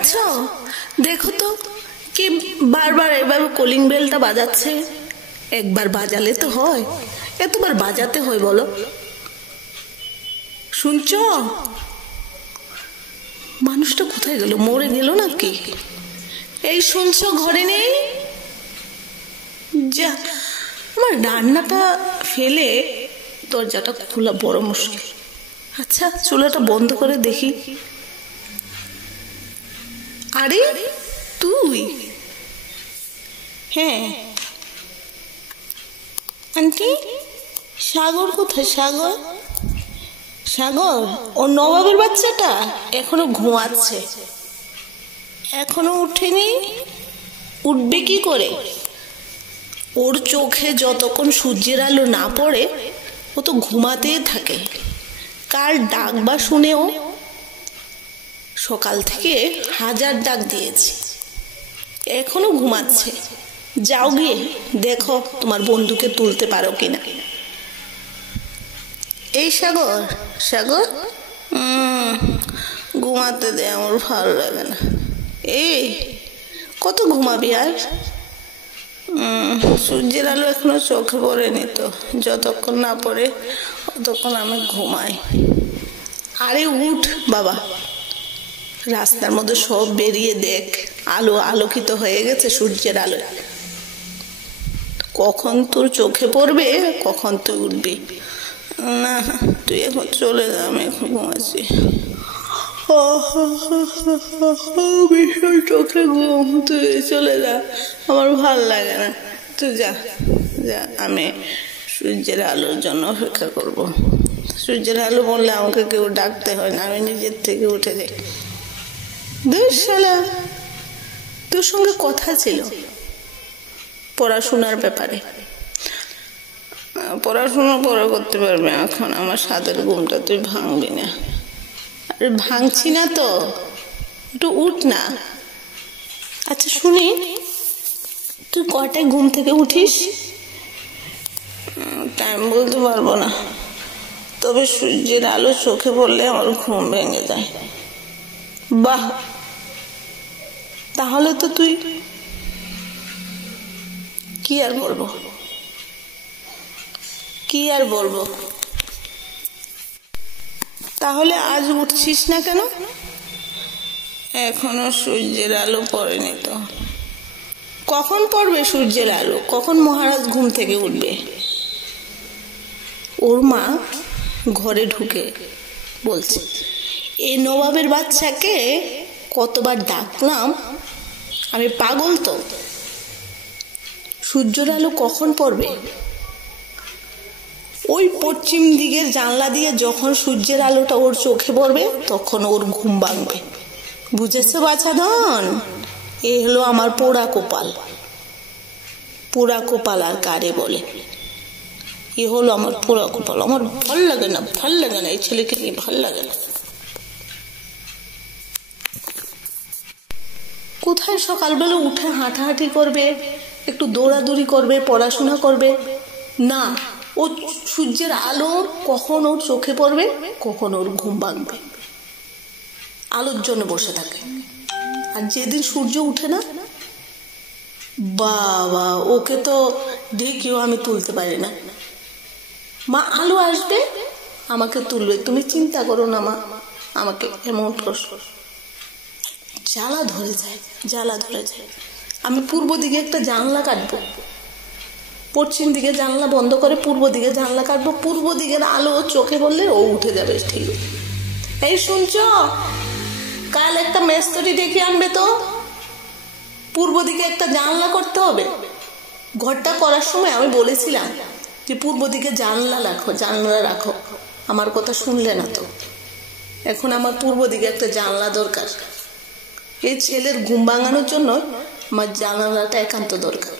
আছো? দেখো তো কি বারবার এভাবে কলিং বেলটা বাজাচ্ছে। একবার বাজালে তো হয়, এতবার বাজাতে হয় বলো? শুনছো? মানুষটা কোথায় গেল? মরে গেল নাকি? এই শুনছো, ঘরে নেই? যা, আমার রান্নাটা ফেলে দরজাটা খোলা বড় মুশকিল। আচ্ছা, চুলাটা বন্ধ করে দেখি। আরে তুই? হ্যাঁ আন্টি, সাগর কোথায়? সাগর, সাগর ও নবাবের বাচ্চাটা এখনো ঘুমাচ্ছে, এখনো উঠেনি। উঠবে কি করে? ওর চোখে যতক্ষণ সূর্যের আলো না পড়ে ও তো ঘুমাতেই থাকে। কার ডাক বা শুনেও? সকাল থেকে হাজার ডাক দিয়েছি, এখনো ঘুমাচ্ছে। যাও গিয়ে দেখো তোমার বন্ধুকে তুলতে পারো কিনা। এই সাগর, সাগর, ঘুমাতে দে, আমার ভালো লাগে না। এই কত ঘুমাবি আর? সূর্যের আলো এখনো চোখে পড়েনি তো, যতক্ষণ না পড়ে ততক্ষণ আমি ঘুমাই। আরে উঠ বাবা, রাস্তার মধ্যে সব বেরিয়ে দেখ, আলো আলোকিত হয়ে গেছে সূর্যের আলো। কখন তোর চোখে পড়বে, কখন তুই উঠবি? না, তুই এখন চলে যা, আমি এখন ঘুমাচ্ছি। ভীষণ চোখে ঘুম, তুই চলে যা, আমার ভাল লাগে না। তুই যা যা, আমি সূর্যের আলোর জন্য অপেক্ষা করব। সূর্যের আলো বললে আমাকে কেউ ডাকতে হয় না, আমি নিজের থেকে উঠে যাই। বেশ শালা, তোর সঙ্গে কথা ছিল পড়াশোনার ব্যাপারে। পড়াশোনা পরে করতে পারবে, এখন আমার সাদের ঘুমটা তুই ভাঙবি না। আরে ভাঙছি না তো, একটু উঠ না। আচ্ছা শুনি, তুই কটায় ঘুম থেকে উঠিস? টাইম বলতে পারবো না, তবে সূর্যের আলো চোখে পড়লে আমার ঘুম ভেঙে যায়। বাহ, তাহলে তো তুই, কি আর বলবো, কি আর বলবো। তাহলে আজ উঠছিস না কেন? এখনো সূর্যের আলো পড়েনি তো। কখন পড়বে সূর্যের আলো? কখন মহারাজ ঘুম থেকে উঠবে? ওর মা ঘরে ঢুকে বলছে, এই নবাবের বাচ্চাকে কতবার ডাকলাম, আমি পাগল তো? সূর্যের আলো কখন পড়বে? ওই পশ্চিম দিকের জানলা দিয়ে যখন সূর্যের আলোটা ওর চোখে পড়বে তখন ওর ঘুম ভাঙবে। বুঝেছো বাছা ধন? এ হলো আমার পোড়া কপাল। পোড়া কপাল আর কারে বলে? এ হলো আমার পোড়া কপাল। আমার ভাল লাগে না, ভাল লাগে না, এই ছেলেকে নিয়ে ভাল লাগে না। কোথায় সকালবেলা উঠে হাঁটাহাঁটি করবে, একটু দৌড়াদৌড়ি করবে, পড়াশোনা করবে? না, ও সূর্যের আলো কখন ওর চোখে পড়বে, কখন ওর ঘুম ভাঙবে, আলোর জন্য বসে থাকে। আর যেদিন সূর্য উঠে না, বাবা, ওকে তো ডেকেও আমি তুলতে পারি না। মা, আলো আসবে, আমাকে তুলবে, তুমি চিন্তা করো না মা, আমাকে এমন প্রশ্ন। জ্বালা ধরে যায়, জ্বালা ধরে যায়। আমি পূর্ব দিকে একটা জানলা কাটবো, পশ্চিম দিকে জানলা বন্ধ করে পূর্ব দিকে জানলা কাটবো, পূর্ব দিকের আলো চোখে পড়লে ও উঠে যাবে। ঠিক, এই শুনছো? কাল একটা মেস্তরি ডেকে আনবে তো, পূর্ব দিকে একটা জানলা করতে হবে। ঘরটা করার সময় আমি বলেছিলাম যে পূর্ব দিকে জানলা রাখো, জানলা রাখো, আমার কথা শুনলে না তো। এখন আমার পূর্ব দিকে একটা জানলা দরকার। এই ছেলের ঘুম ভাঙানোর জন্য আমার জানালাটা একান্ত দরকার।